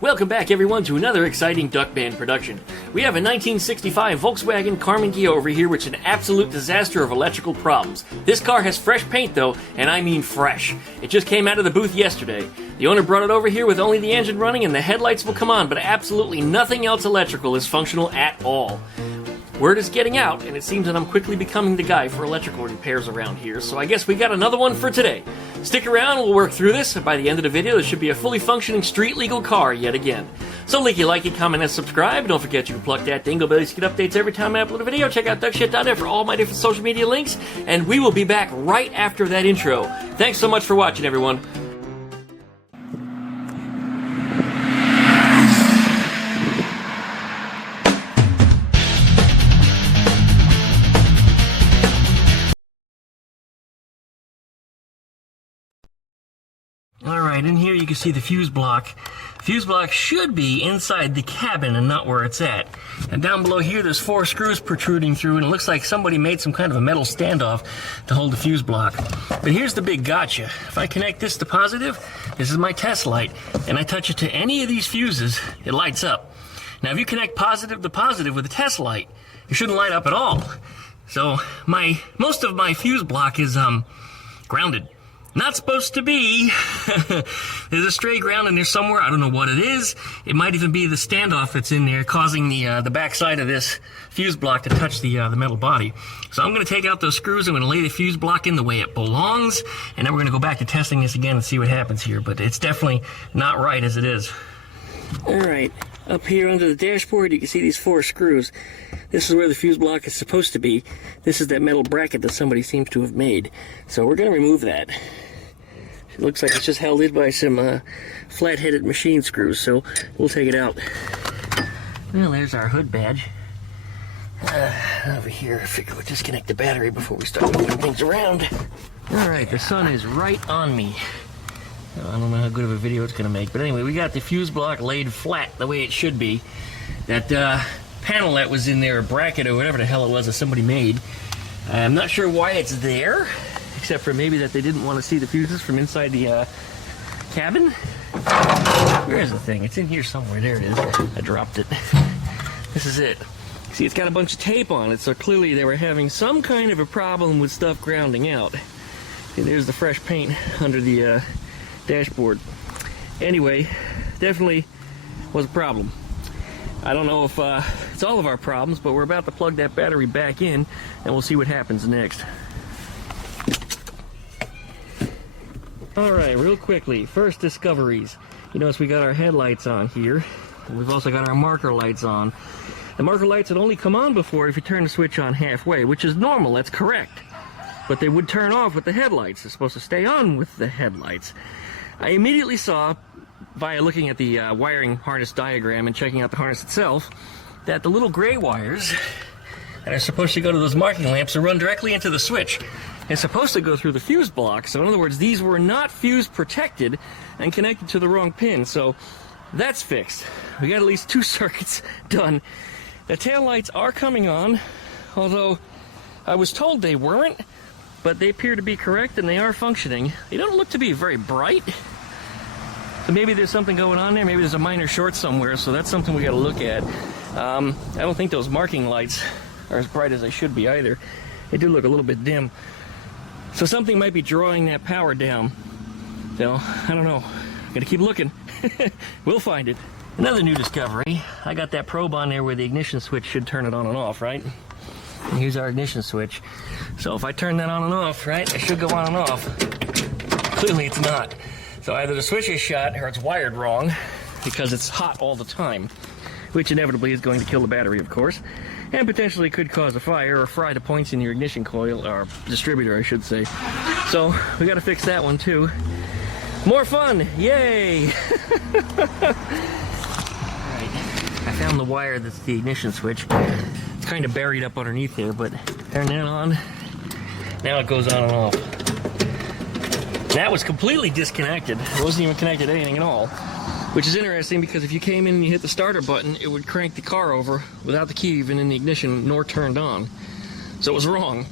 Welcome back, everyone, to another exciting Duckman production. We have a 1965 Volkswagen Karmann Ghia over here, which is an absolute disaster of electrical problems. This car has fresh paint, though, and I mean fresh. It just came out of the booth yesterday. The owner brought it over here with only the engine running and the headlights will come on, but absolutely nothing else electrical is functional at all. Word is getting out, and it seems that I'm quickly becoming the guy for electrical repairs around here, so I guess we got another one for today. Stick around, we'll work through this, and by the end of the video, there should be a fully functioning street-legal car yet again. So like it, comment, and subscribe. Don't forget you can plug that dingle bell to get updates every time I upload a video. Check out duckshit.net for all my different social media links, and we will be back right after that intro. Thanks so much for watching, everyone. Alright, in here you can see the fuse block. Fuse block should be inside the cabin and not where it's at. And down below here there's 4 screws protruding through, and it looks like somebody made some kind of a metal standoff to hold the fuse block. But here's the big gotcha. If I connect this to positive, this is my test light, and I touch it to any of these fuses, it lights up. Now if you connect positive to positive with a test light, it shouldn't light up at all. So most of my fuse block is grounded. Not supposed to be. There's a stray ground in there somewhere. I don't know what it is. It might even be the standoff that's in there causing the backside of this fuse block to touch the metal body. So I'm going to take out those screws. I'm going to lay the fuse block in the way it belongs, and then we're going to go back to testing this again and see what happens here. But it's definitely not right as it is. All right, up here under the dashboard, you can see these 4 screws. This is where the fuse block is supposed to be. This is that metal bracket that somebody seems to have made. So we're going to remove that. It looks like it's just held in by some flat-headed machine screws, so we'll take it out. Well, there's our hood badge. Over here, I figure we'll disconnect the battery before we start moving things around. Alright, the sun is right on me. I don't know how good of a video it's going to make, but anyway, we got the fuse block laid flat the way it should be. That panel that was in there, a bracket or whatever the hell it was that somebody made, I'm not sure why it's there, except for maybe that they didn't want to see the fuses from inside the cabin. Where is the thing? It's in here somewhere. There it is. I dropped it. This is it. See, it's got a bunch of tape on it, so clearly they were having some kind of a problem with stuff grounding out. See, there's the fresh paint under the dashboard. Anyway, definitely was a problem. I don't know if it's all of our problems, but we're about to plug that battery back in, and we'll see what happens next. Alright, real quickly, first discoveries. You notice we got our headlights on here. We've also got our marker lights on. The marker lights had only come on before if you turn the switch on halfway, which is normal, that's correct. But they would turn off with the headlights. They're supposed to stay on with the headlights. I immediately saw, via looking at the wiring harness diagram and checking out the harness itself, that the little gray wires that are supposed to go to those marking lamps are run directly into the switch. It's supposed to go through the fuse block, so in other words, these were not fuse protected and connected to the wrong pin, so that's fixed. We got at least 2 circuits done. The taillights are coming on, although I was told they weren't, but they appear to be correct and they are functioning. They don't look to be very bright. So maybe there's something going on there. Maybe there's a minor short somewhere, so that's something we got to look at. I don't think those marking lights are as bright as they should be either. They do look a little bit dim. So something might be drawing that power down. So, I don't know. Gotta keep looking. We'll find it. Another new discovery. I got that probe on there where the ignition switch should turn it on and off, right? And here's our ignition switch. So if I turn that on and off, right, it should go on and off. Clearly it's not. So either the switch is shot or it's wired wrong because it's hot all the time, which inevitably is going to kill the battery, of course, and potentially could cause a fire or fry the points in your ignition coil, or distributor, I should say. So we got to fix that one too. More fun! Yay! Alright, I found the wire that's the ignition switch. It's kind of buried up underneath there, but turn that on. Now it goes on and off. That was completely disconnected. It wasn't even connected to anything at all. Which is interesting because if you came in and you hit the starter button, it would crank the car over without the key even in the ignition nor turned on. So it was wrong.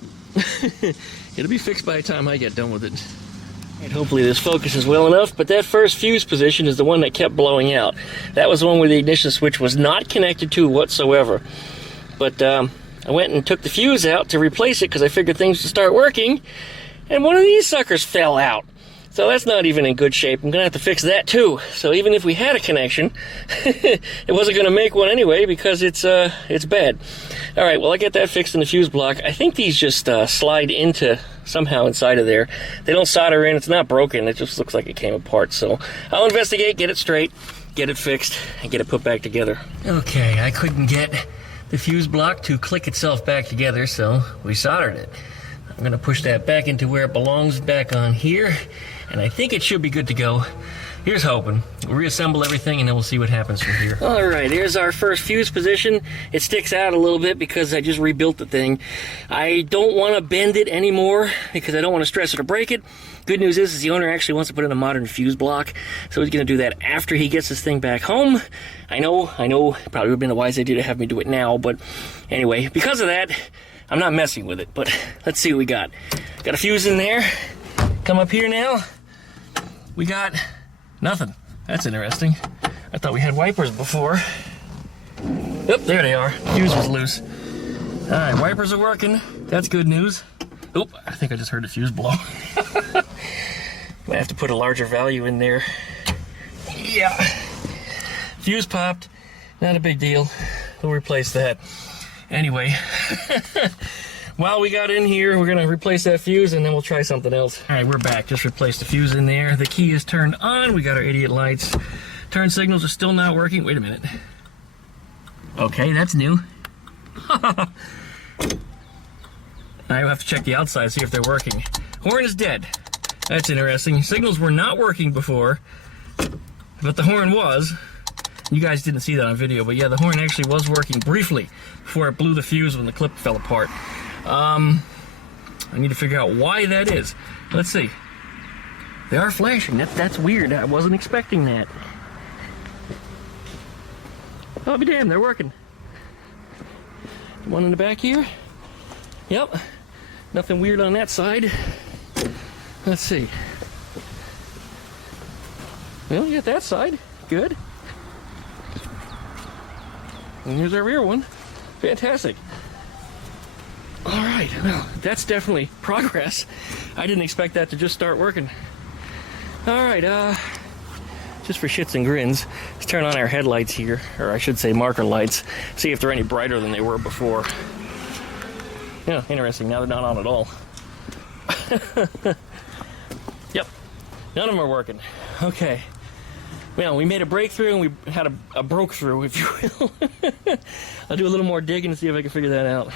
It'll be fixed by the time I get done with it. And hopefully this focuses well enough, but that first fuse position is the one that kept blowing out. That was the one where the ignition switch was not connected to whatsoever. But I went and took the fuse out to replace it because I figured things would start working, and one of these suckers fell out. So that's not even in good shape. I'm going to have to fix that too. So even if we had a connection, it wasn't going to make one anyway because it's bad. All right, well, I get that fixed in the fuse block. I think these just slide into somehow inside of there. They don't solder in. It's not broken. It just looks like it came apart. So I'll investigate, get it straight, get it fixed, and get it put back together. Okay, I couldn't get the fuse block to click itself back together, so we soldered it. I'm going to push that back into where it belongs, back on here, and I think it should be good to go. Here's hoping. We'll reassemble everything and then we'll see what happens from here. All right, here's our first fuse position. It sticks out a little bit because I just rebuilt the thing. I don't want to bend it anymore because I don't want to stress it or break it. Good news is the owner actually wants to put in a modern fuse block, so he's going to do that after he gets this thing back home. I know, probably would have been a wise idea to have me do it now, but anyway, because of that, I'm not messing with it, but let's see what we got. Got a fuse in there. Come up here now. We got nothing. That's interesting. I thought we had wipers before. Oop, there they are. Fuse was loose. All right, wipers are working. That's good news. Oop, I think I just heard a fuse blow. Might have to put a larger value in there. Yeah. Fuse popped. Not a big deal. We'll replace that. Anyway, while we got in here, we're going to replace that fuse and then we'll try something else. All right, we're back. Just replaced the fuse in there. The key is turned on. We got our idiot lights. Turn signals are still not working. Wait a minute. Okay, that's new. I will have to check the outside, see if they're working. Horn is dead. That's interesting. Signals were not working before, but the horn was. You guys didn't see that on video, but yeah, the horn actually was working briefly before it blew the fuse when the clip fell apart. I need to figure out why that is. Let's see. They are flashing. That's weird. I wasn't expecting that. I'll be damned, they're working. One in the back here. Yep. Nothing weird on that side. Let's see. Well, you got that side. Good. And here's our rear one. Fantastic. All right, well, that's definitely progress. I didn't expect that to just start working. All right, just for shits and grins, let's turn on our headlights here, or I should say marker lights, see if they're any brighter than they were before. Yeah, interesting, now they're not on at all. Yep, none of them are working. Okay. Well, we made a breakthrough and we had a broke-through, if you will. I'll do a little more digging and see if I can figure that out.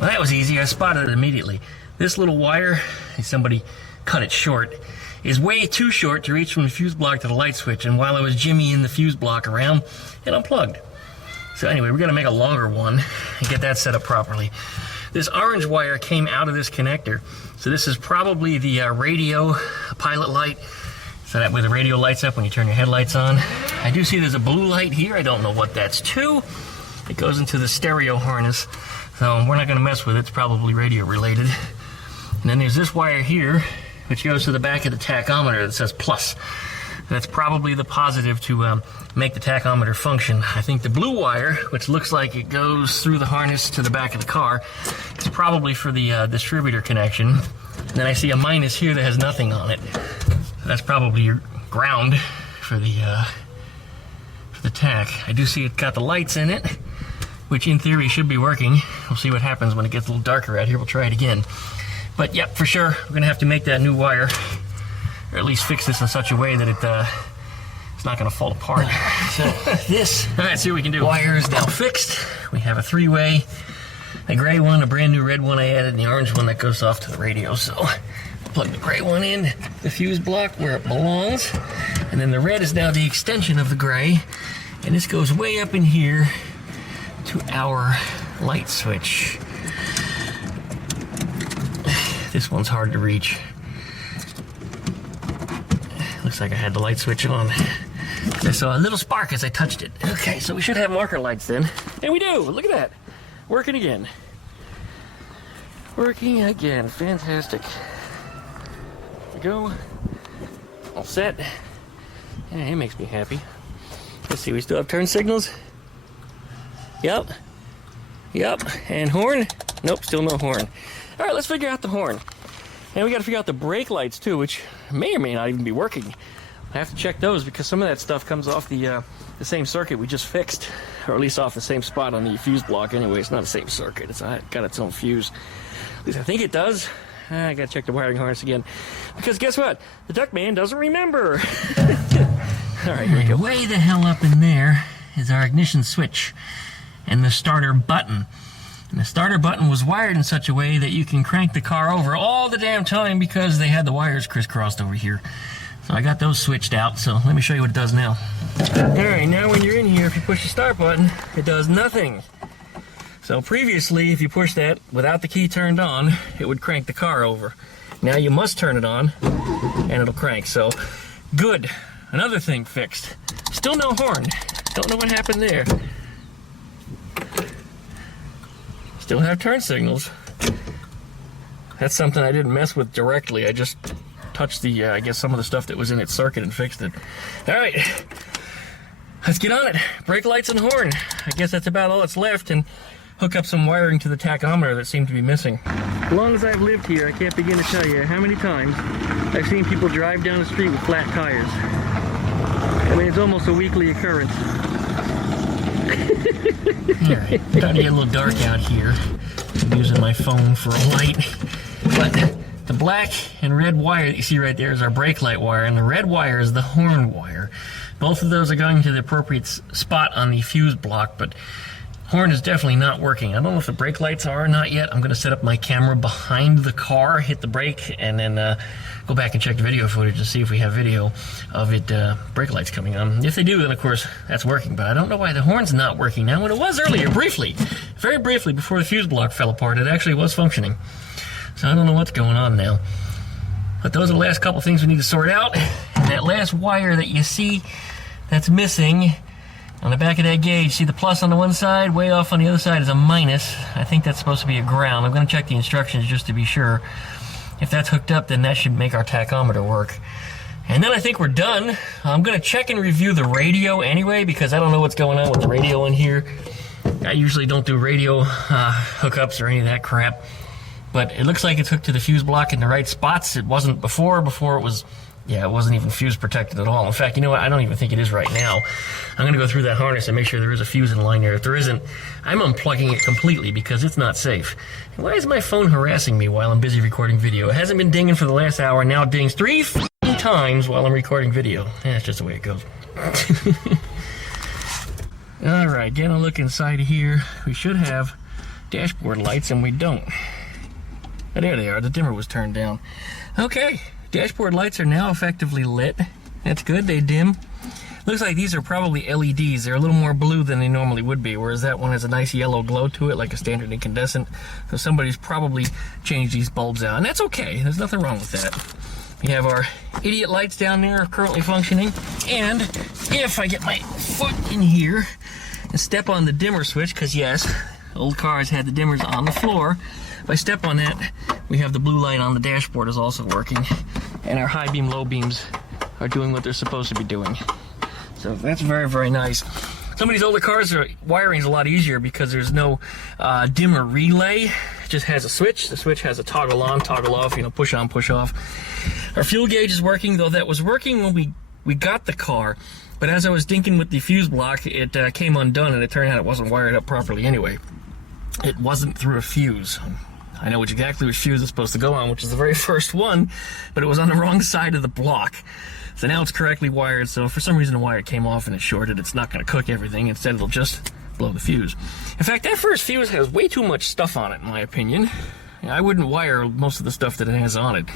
Well, that was easy. I spotted it immediately. This little wire, somebody cut it short, is way too short to reach from the fuse block to the light switch, and while I was jimmying the fuse block around, it unplugged. So anyway, we're going to make a longer one and get that set up properly. This orange wire came out of this connector, so this is probably the radio pilot light. So that way the radio lights up when you turn your headlights on. I do see there's a blue light here. I don't know what that's to. It goes into the stereo harness. So we're not going to mess with it. It's probably radio related. And then there's this wire here, which goes to the back of the tachometer that says plus. That's probably the positive to make the tachometer function. I think the blue wire, which looks like it goes through the harness to the back of the car, is probably for the distributor connection. And then I see a minus here that has nothing on it. That's probably your ground for the tack. I do see it got the lights in it, which in theory should be working. We'll see what happens when it gets a little darker out here. We'll try it again. But yep, for sure, we're gonna have to make that new wire, or at least fix this in such a way that it's not gonna fall apart. So this, all right, see what we can do. Wire is now fixed. We have a three-way, a gray one, a brand new red one I added, and the orange one that goes off to the radio. So plug the gray one in, the fuse block where it belongs, and then the red is now the extension of the gray, and this goes way up in here to our light switch. This one's hard to reach. Looks like I had the light switch on. I saw a little spark as I touched it. Okay, so we should have marker lights then. And we do, look at that. Working again. Working again, fantastic. There we go. All set. Yeah, it makes me happy. Let's see, we still have turn signals. Yep. Yep. And horn? Nope, still no horn. All right, let's figure out the horn. And we got to figure out the brake lights too, which may or may not even be working. I have to check those because some of that stuff comes off the same circuit we just fixed, or at least off the same spot on the fuse block. Anyway, it's not the same circuit. It's got its own fuse. At least I think it does. I got to check the wiring harness again because guess what? The Duckman doesn't remember. All right, here we go. Way the hell up in there is our ignition switch and the starter button. And the starter button was wired in such a way that you can crank the car over all the damn time because they had the wires crisscrossed over here. So I got those switched out, so let me show you what it does now. Alright, now when you're in here, if you push the start button, it does nothing. So previously, if you push that without the key turned on, it would crank the car over. Now you must turn it on, and it'll crank, so good. Another thing fixed. Still no horn. Don't know what happened there. Still have turn signals. That's something I didn't mess with directly. I just touched the, I guess, some of the stuff that was in its circuit and fixed it. All right, let's get on it. Brake lights and horn. I guess that's about all that's left, and hook up some wiring to the tachometer that seemed to be missing. As long as I've lived here, I can't begin to tell you how many times I've seen people drive down the street with flat tires. I mean, it's almost a weekly occurrence. Alright, starting to get a little dark out here. I'm using my phone for a light. But the black and red wire that you see right there is our brake light wire, and the red wire is the horn wire. Both of those are going to the appropriate spot on the fuse block, but horn is definitely not working. I don't know if the brake lights are or not yet. I'm going to set up my camera behind the car, hit the brake, and then go back and check the video footage to see if we have video of it, brake lights coming on. If they do, then of course that's working, but I don't know why the horn's not working now when it was earlier, briefly, very briefly before the fuse block fell apart. It actually was functioning. So I don't know what's going on now. But those are the last couple things we need to sort out. And that last wire that you see that's missing on the back of that gauge, see the plus on the one side, way off on the other side is a minus. I think that's supposed to be a ground. I'm going to check the instructions just to be sure. If that's hooked up, then that should make our tachometer work. And then I think we're done. I'm going to check and review the radio anyway, because I don't know what's going on with the radio in here. I usually don't do radio hookups or any of that crap. But it looks like it's hooked to the fuse block in the right spots. It wasn't before. Before it was, yeah, it wasn't even fuse protected at all. In fact, you know what? I don't even think it is right now. I'm going to go through that harness and make sure there is a fuse in line there. If there isn't, I'm unplugging it completely because it's not safe. And why is my phone harassing me while I'm busy recording video? It hasn't been dinging for the last hour. Now it dings 3 times while I'm recording video. That's just the way it goes. All right, getting a look inside of here. We should have dashboard lights, and we don't. Oh, there they are. The dimmer was turned down. Okay, dashboard lights are now effectively lit. That's good. They dim. Looks like these are probably LEDs. They're a little more blue than they normally would be, whereas that one has a nice yellow glow to it, like a standard incandescent. So somebody's probably changed these bulbs out, and that's okay. There's nothing wrong with that. We have our idiot lights down there currently functioning, and if I get my foot in here and step on the dimmer switch, because yes, old cars had the dimmers on the floor. If I step on that, we have the blue light on the dashboard is also working, and our high beam, low beams are doing what they're supposed to be doing. So that's very, very nice. Some of these older cars, wiring is a lot easier because there's no dimmer relay. It just has a switch. The switch has a toggle on, toggle off, you know, push on, push off. Our fuel gauge is working, though that was working when we got the car. But as I was dinking with the fuse block, it came undone, and it turned out it wasn't wired up properly anyway. It wasn't through a fuse. I know exactly which fuse it's supposed to go on, which is the very first one, but it was on the wrong side of the block. So now it's correctly wired, so if for some reason the wire came off and it shorted, it's not going to cook everything. Instead, it'll just blow the fuse. In fact, that first fuse has way too much stuff on it, in my opinion. I wouldn't wire most of the stuff that it has on it.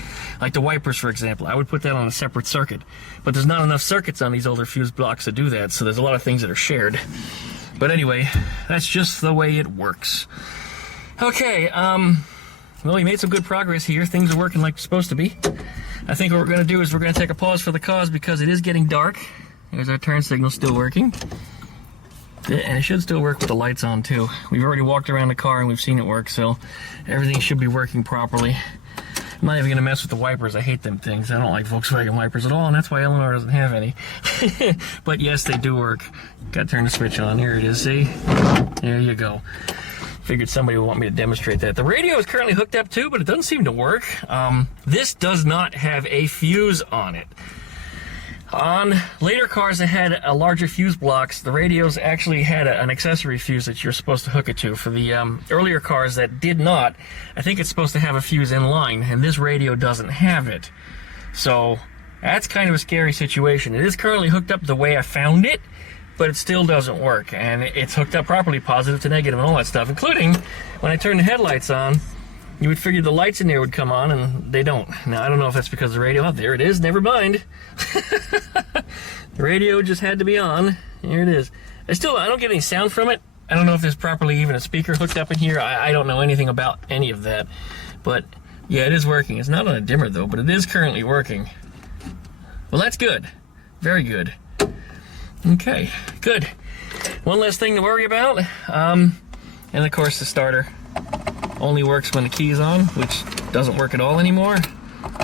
Like the wipers, for example. I would put that on a separate circuit. But there's not enough circuits on these older fuse blocks to do that, so there's a lot of things that are shared. But anyway, that's just the way it works. Okay, well, we made some good progress here. Things are working like they're supposed to be. I think what we're going to do is we're going to take a pause for the cause because it is getting dark. There's our turn signal still working. And it should still work with the lights on too. We've already walked around the car and we've seen it work, so everything should be working properly. I'm not even going to mess with the wipers. I hate them things. I don't like Volkswagen wipers at all, and that's why Eleanor doesn't have any. But yes, they do work. Got to turn the switch on. Here it is, see? There you go. Figured somebody would want me to demonstrate that. The radio is currently hooked up too, but it doesn't seem to work. This does not have a fuse on it. On later cars that had a larger fuse blocks, the radios actually had an accessory fuse that you're supposed to hook it to. For the earlier cars that did not, I think it's supposed to have a fuse in line, and this radio doesn't have it. So that's kind of a scary situation. It is currently hooked up the way I found it, but it still doesn't work. And it's hooked up properly, positive to negative and all that stuff, including when I turn the headlights on. You would figure the lights in there would come on, and they don't. Now, I don't know if that's because of the radio. Oh, there it is. Never mind. The radio just had to be on. Here it is. I don't get any sound from it. I don't know if there's properly even a speaker hooked up in here. I don't know anything about any of that. But, yeah, it is working. It's not on a dimmer, though, but it is currently working. Well, that's good. Very good. Okay, good. One less thing to worry about. And, of course, the starter only works when the key's on, which doesn't work at all anymore.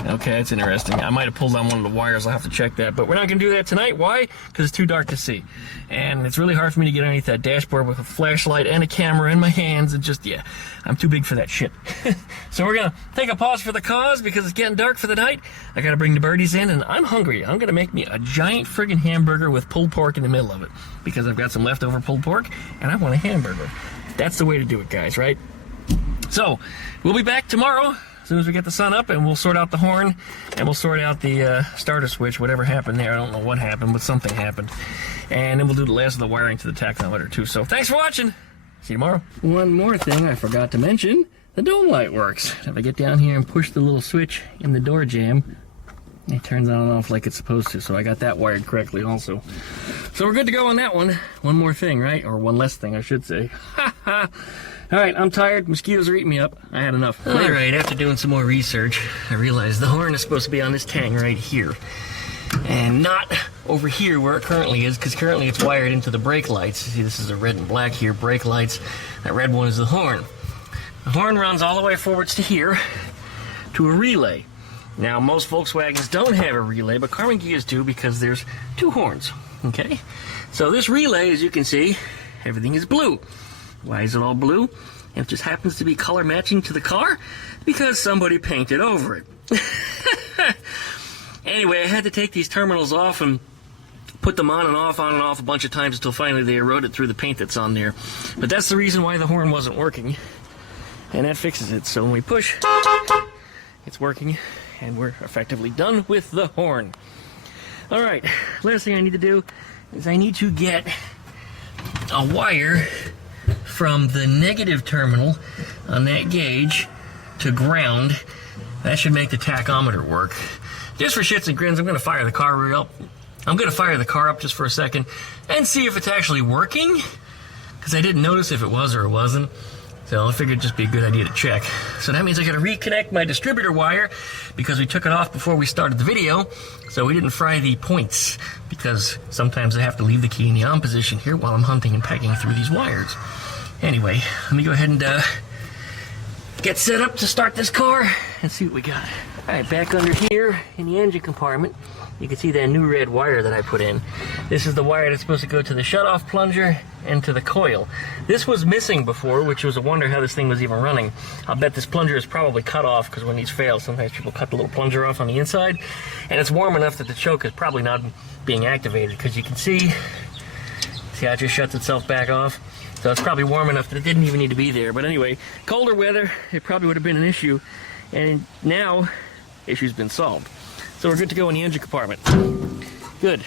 Okay, that's interesting. I might have pulled on one of the wires. I'll have to check that. But we're not going to do that tonight. Why? Because it's too dark to see. And it's really hard for me to get underneath that dashboard with a flashlight and a camera in my hands. And just, yeah, I'm too big for that shit. So we're going to take a pause for the cause because it's getting dark for the night. I got to bring the birdies in, and I'm hungry. I'm going to make me a giant friggin' hamburger with pulled pork in the middle of it because I've got some leftover pulled pork, and I want a hamburger. That's the way to do it, guys, right? So, we'll be back tomorrow as soon as we get the sun up, and we'll sort out the horn, and we'll sort out the starter switch, whatever happened there. I don't know what happened, but something happened. And then we'll do the last of the wiring to the tachometer, too. So, thanks for watching. See you tomorrow. One more thing I forgot to mention. The dome light works. If I get down here and push the little switch in the door jamb, it turns on and off like it's supposed to. So, I got that wired correctly also. So, we're good to go on that one. One more thing, right? Or one less thing, I should say. Ha ha! All right, I'm tired. Mosquitoes are eating me up. I had enough. All right, after doing some more research, I realized the horn is supposed to be on this tang right here. And not over here where it currently is, because currently it's wired into the brake lights. See, this is a red and black here, brake lights. That red one is the horn. The horn runs all the way forwards to here, to a relay. Now, most Volkswagens don't have a relay, but Karmann Ghias do because there's two horns, okay? So this relay, as you can see, everything is blue. Why is it all blue? It just happens to be color matching to the car because somebody painted over it. Anyway, I had to take these terminals off and put them on and off a bunch of times until finally they eroded through the paint that's on there. But that's the reason why the horn wasn't working. And that fixes it. So when we push, it's working, and we're effectively done with the horn. All right, last thing I need to do is I need to get a wire from the negative terminal on that gauge to ground. That should make the tachometer work. Just for shits and grins, I'm going to fire the car up. I'm going to fire the car up just for a second and see if it's actually working, because I didn't notice if it was or it wasn't. So I figured it'd just be a good idea to check. So that means I got to reconnect my distributor wire because we took it off before we started the video, so we didn't fry the points, because sometimes I have to leave the key in the on position here while I'm hunting and pegging through these wires. Anyway, let me go ahead and get set up to start this car and see what we got. All right, back under here in the engine compartment, you can see that new red wire that I put in. This is the wire that's supposed to go to the shutoff plunger and to the coil. This was missing before, which was a wonder how this thing was even running. I'll bet this plunger is probably cut off, because when these fail, sometimes people cut the little plunger off on the inside, and it's warm enough that the choke is probably not being activated, because you can see how it just shuts itself back off. So it's probably warm enough that it didn't even need to be there. But anyway, colder weather, it probably would have been an issue, and now issue's been solved. So we're good to go in the engine compartment. Good.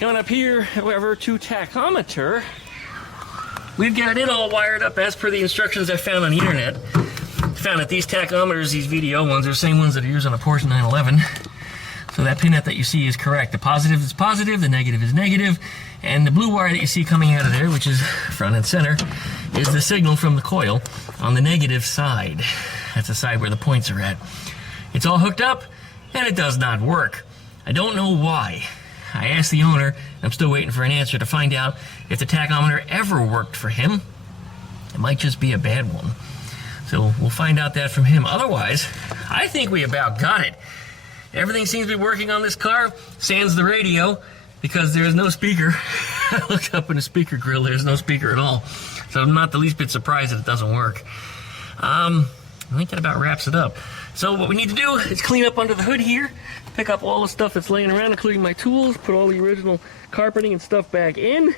Coming up here, however, to tachometer, we've got it all wired up as per the instructions I found on the internet. Found that these tachometers, these VDO ones, are the same ones that are used on a Porsche 911. So that pinhead that you see is correct. The positive is positive, the negative is negative, and the blue wire that you see coming out of there, which is front and center, is the signal from the coil on the negative side. That's the side where the points are at. It's all hooked up, and it does not work. I don't know why. I asked the owner, I'm still waiting for an answer to find out if the tachometer ever worked for him. It might just be a bad one. So we'll find out that from him. Otherwise, I think we about got it. Everything seems to be working on this car, sans the radio, because there's no speaker. I looked up in the speaker grill, there's no speaker at all. So I'm not the least bit surprised that it doesn't work. I think that about wraps it up. So what we need to do is clean up under the hood here, pick up all the stuff that's laying around, including my tools, put all the original carpeting and stuff back in,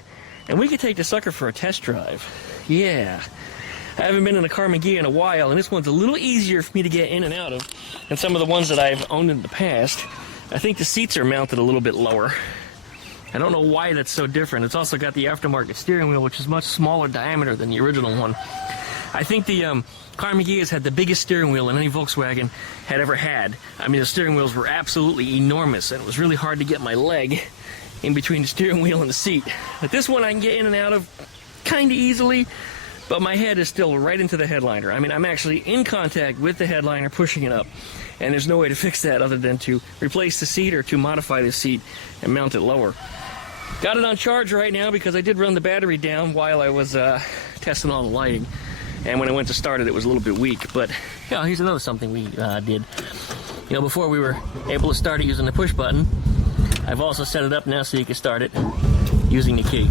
and we can take the sucker for a test drive. Yeah. I haven't been in a Karmann Ghia in a while, and this one's a little easier for me to get in and out of than some of the ones that I've owned in the past. I think the seats are mounted a little bit lower. I don't know why that's so different. It's also got the aftermarket steering wheel, which is much smaller diameter than the original one. I think the Karmann Ghia's had the biggest steering wheel any Volkswagen had ever had. I mean, the steering wheels were absolutely enormous, and it was really hard to get my leg in between the steering wheel and the seat. But this one I can get in and out of kind of easily, but my head is still right into the headliner. I mean, I'm actually in contact with the headliner, pushing it up, and there's no way to fix that other than to replace the seat or to modify the seat and mount it lower. Got it on charge right now because I did run the battery down while I was testing all the lighting. And when I went to start it, it was a little bit weak. But, you know, here's another something we did. You know, before we were able to start it using the push button, I've also set it up now so you can start it using the key.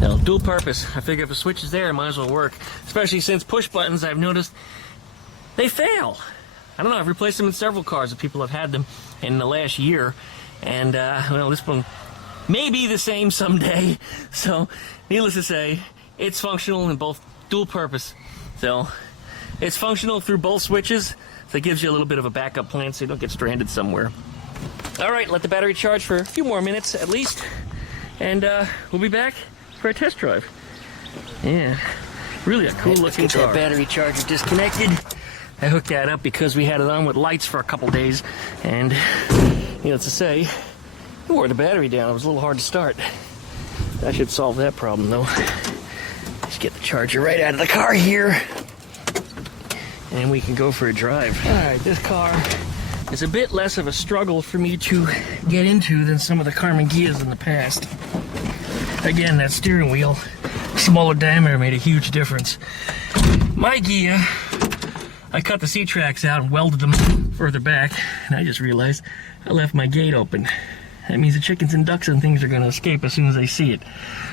Now, dual purpose. I figure if the switch is there, it might as well work. Especially since push buttons, I've noticed, they fail. I don't know, I've replaced them in several cars that people have had them in the last year. And, well, this one may be the same someday. So, needless to say, it's functional in both dual purpose. So, it's functional through both switches. So it gives you a little bit of a backup plan so you don't get stranded somewhere. All right, let the battery charge for a few more minutes at least. And we'll be back for a test drive. Yeah, really a cool looking car. Get that battery charger disconnected. I hooked that up because we had it on with lights for a couple days. And, needless to say, we wore the battery down. It was a little hard to start. That should solve that problem though. Just get the charger right out of the car here. And we can go for a drive. All right, this car is a bit less of a struggle for me to get into than some of the Karmann Ghias in the past. Again, that steering wheel, smaller diameter, made a huge difference. My Ghia, I cut the seat tracks out and welded them further back, and I just realized I left my gate open. That means the chickens and ducks and things are gonna escape as soon as they see it.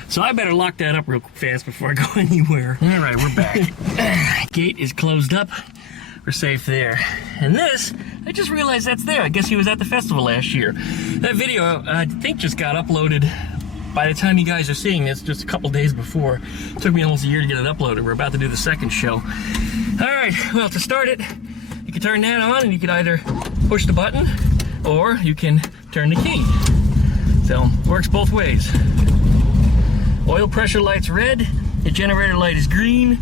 So I better lock that up real fast before I go anywhere. All right, we're back. Gate is closed up. We're safe there. And this, I just realized that's there. I guess he was at the festival last year. That video, I think, just got uploaded. By the time you guys are seeing this, just a couple days before. It took me almost a year to get it uploaded. We're about to do the second show. All right, well, to start it, you can turn that on and you can either push the button or you can turn the key. So, works both ways. Oil pressure light's red, the generator light is green.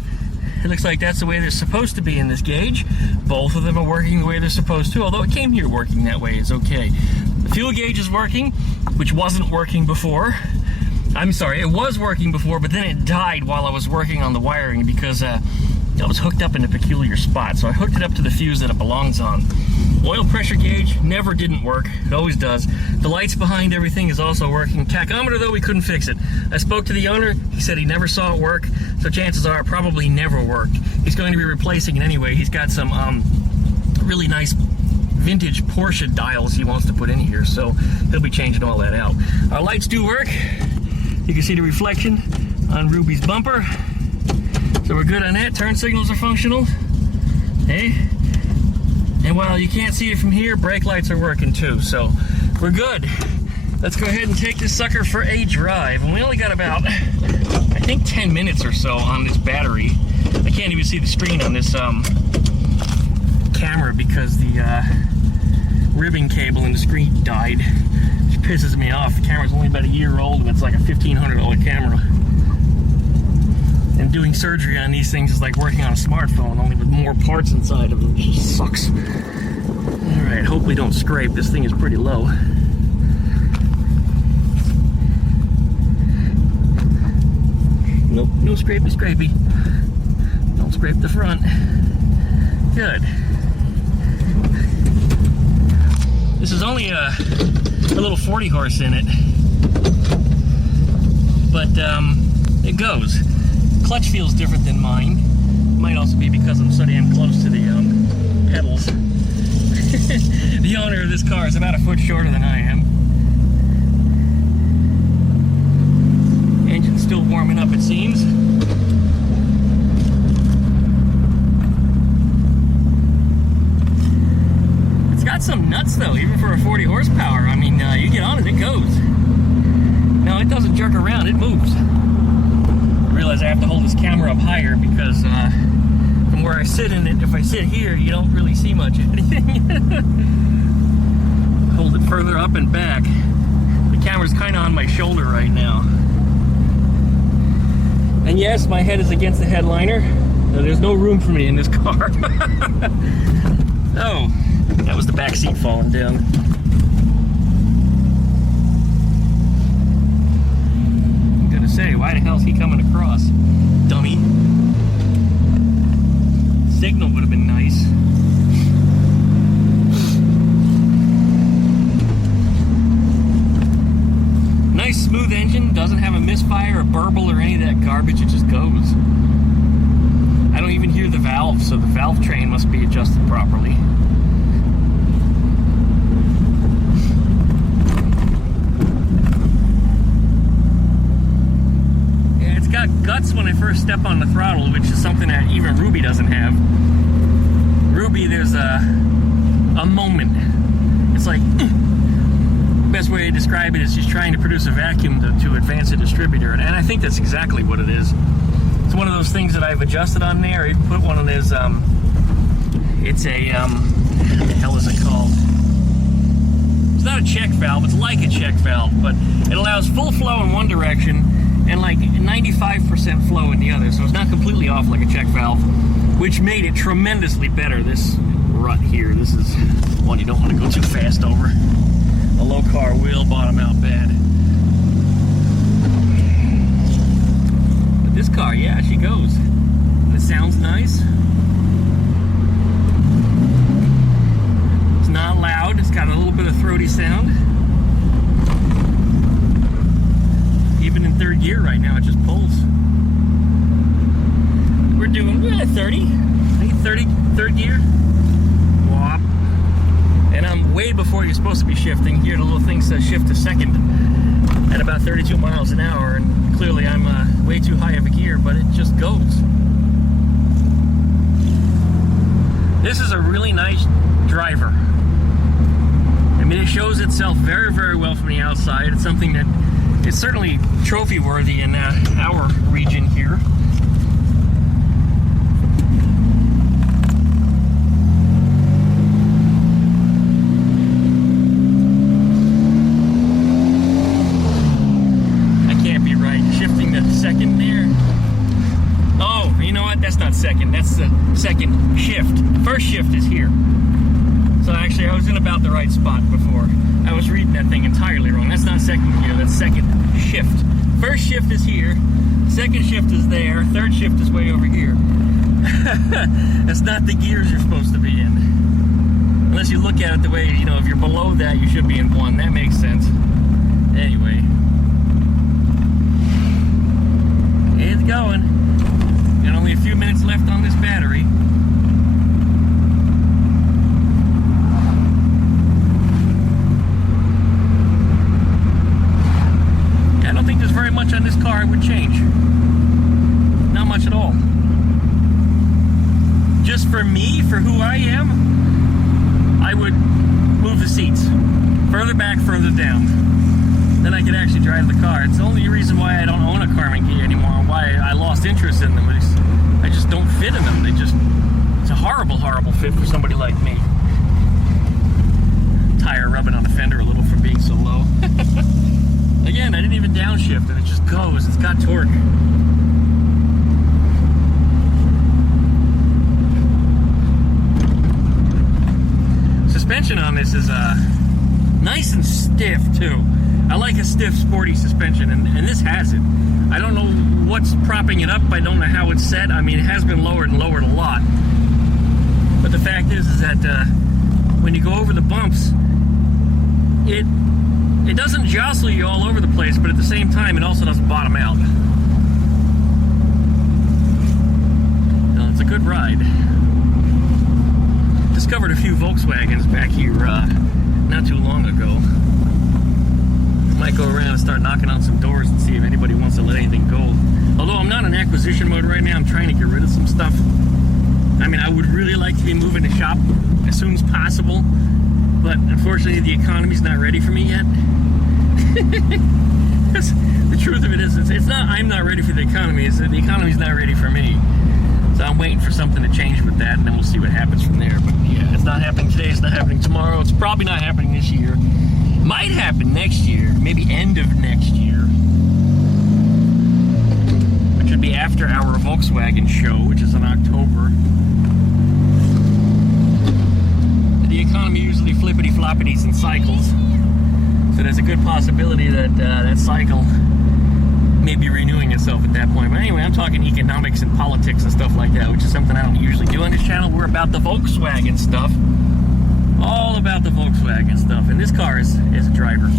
It looks like that's the way they're supposed to be in this gauge. Both of them are working the way they're supposed to, although it came here working that way, it's okay. The fuel gauge is working, which wasn't working before. I'm sorry, it was working before, but then it died while I was working on the wiring because it was hooked up in a peculiar spot. So I hooked it up to the fuse that it belongs on. Oil pressure gauge never didn't work. It always does. The lights behind everything is also working. Tachometer, though, we couldn't fix it. I spoke to the owner. He said he never saw it work, so chances are it probably never worked. He's going to be replacing it anyway. He's got some really nice vintage Porsche dials he wants to put in here, so he'll be changing all that out. Our lights do work. You can see the reflection on Ruby's bumper. So we're good on that. Turn signals are functional. Hey. And while you can't see it from here, brake lights are working too, so we're good. Let's go ahead and take this sucker for a drive. And we only got about, I think, 10 minutes or so on this battery. I can't even see the screen on this camera because the ribbon cable in the screen died, which pisses me off. The camera's only about a year old and it's like a $1,500 camera. And doing surgery on these things is like working on a smartphone, only with more parts inside of them. It just sucks. Alright, hopefully don't scrape. This thing is pretty low. Nope, no scrapey. Don't scrape the front. Good. This is only a little 40 horse in it. But it goes. Clutch feels different than mine. might also be because I'm so damn close to the pedals. The owner of this car is about a foot shorter than I am. Engine's still warming up, it seems. It's got some nuts though, even for a 40 horsepower. I mean, you get on it, it goes. No, it doesn't jerk around, it moves. I realize I have to hold this camera up higher because from where I sit in it, if I sit here, you don't really see much of anything. Hold it further up and back. The camera's kind of on my shoulder right now. And yes, my head is against the headliner. So there's no room for me in this car. Oh, that was the back seat falling down. I'm gonna say, why the hell is he coming across? Dummy. Signal would have been nice. Nice smooth engine, doesn't have a misfire, a burble, or any of that garbage, it just goes. I don't even hear the valve, so the valve train must be adjusted properly. Yeah, it's got guts when I first step on the throttle, which is something that even Ruby doesn't have. Ruby, there's a moment. It's like, best way to describe it is she's trying to produce a vacuum to advance a distributor, and I think that's exactly what it is. It's one of those things that I've adjusted on there. I put one of those, it's a, what the hell is it called? It's not a check valve, it's like a check valve, but it allows full flow in one direction and like 95% flow in the other, so it's not completely off like a check valve, which made it tremendously better. This rut here, this is one you don't want to go too fast over. A low car will bottom out bad. But this car, yeah, she goes. And it sounds nice. It's not loud, it's got a little bit of throaty sound. Even in third gear right now, it just pulls. We're doing 30. I think 30, third gear. Whop. And I'm way before you're supposed to be shifting. Here the little thing says shift to second at about 32 miles an hour, and clearly I'm way too high of a gear, but it just goes. This is a really nice driver. I mean, it shows itself very, very well from the outside. It's something that is certainly trophy worthy in our region here. Second there. Oh, you know what? That's not second. That's the second shift. First shift is here. So actually, I was in about the right spot before. I was reading that thing entirely wrong. That's not second gear. That's second shift. First shift is here. Second shift is there. Third shift is way over here. That's not the gears you're supposed to be in. Unless you look at it the way, you know, if you're below that, you should be in one. That makes sense. Anyway. It's going. Got only a few minutes left on this battery. I don't think there's very much on this car I would change. Not much at all. Just for me, for who I am, I would move the seats. Further back, further down. Then I could actually drive the car. It's the only reason why I don't own a Karmann Ghia anymore, why I lost interest in them. I just don't fit in them. It's a horrible, horrible fit for somebody like me. Tire rubbing on the fender a little from being so low. Again, I didn't even downshift and it just goes. It's got torque. Suspension on this is nice and stiff too. I like a stiff, sporty suspension, and this has it. I don't know what's propping it up. I don't know how it's set. I mean, it has been lowered and lowered a lot. But the fact is that when you go over the bumps, it doesn't jostle you all over the place, but at the same time, it also doesn't bottom out. So it's a good Volkswagens back here not too long ago. Might go around and start knocking on some doors and see if anybody wants to let anything go. Although I'm not in acquisition mode right now, I'm trying to get rid of some stuff. I mean, I would really like to be moving the shop as soon as possible, but unfortunately the economy's not ready for me yet. The truth of it is, it's not I'm not ready for the economy, it's that the economy's not ready for me. So I'm waiting for something to change with that, and then we'll see what happens from there. But yeah, it's not happening today, it's not happening tomorrow, it's probably not happening this year. Might happen next year, maybe end of next year. Which would be after our Volkswagen show, which is in October. The economy usually flippity-floppities and cycles. So there's a good possibility that that cycle may be renewing itself at that point. But anyway, I'm talking economics and politics and stuff like that, which is something I don't usually do on this channel. We're about the Volkswagen stuff. All about the Volkswagen stuff. And this car is a driver.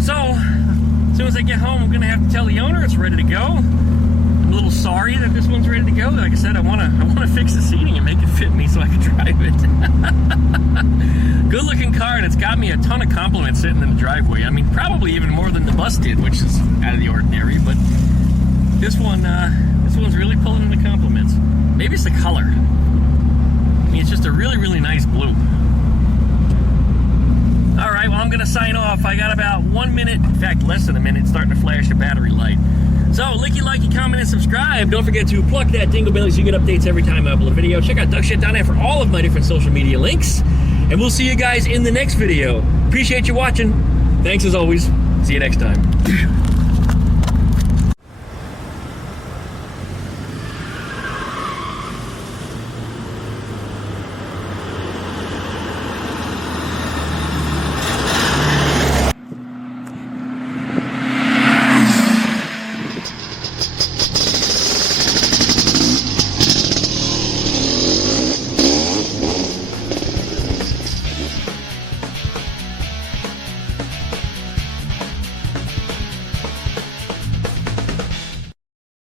So, as soon as I get home, I'm going to have to tell the owner it's ready to go. I'm a little sorry that this one's ready to go. Like I said, I want to fix the seating and make it fit me so I can drive it. Good looking car, and it's got me a ton of compliments sitting in the driveway. I mean, probably even more than the bus did, which is out of the ordinary, but this one's really pulling in the compliments. Maybe it's the color. I mean, it's just a really, really nice blue. Alright, well, I'm going to sign off. I got about 1 minute, in fact, less than a minute, starting to flash the battery light. So, likey, comment, and subscribe. Don't forget to pluck that dingle bell so you get updates every time I upload a video. Check out Duck Down there for all of my different social media links. And we'll see you guys in the next video. Appreciate you watching. Thanks as always. See you next time.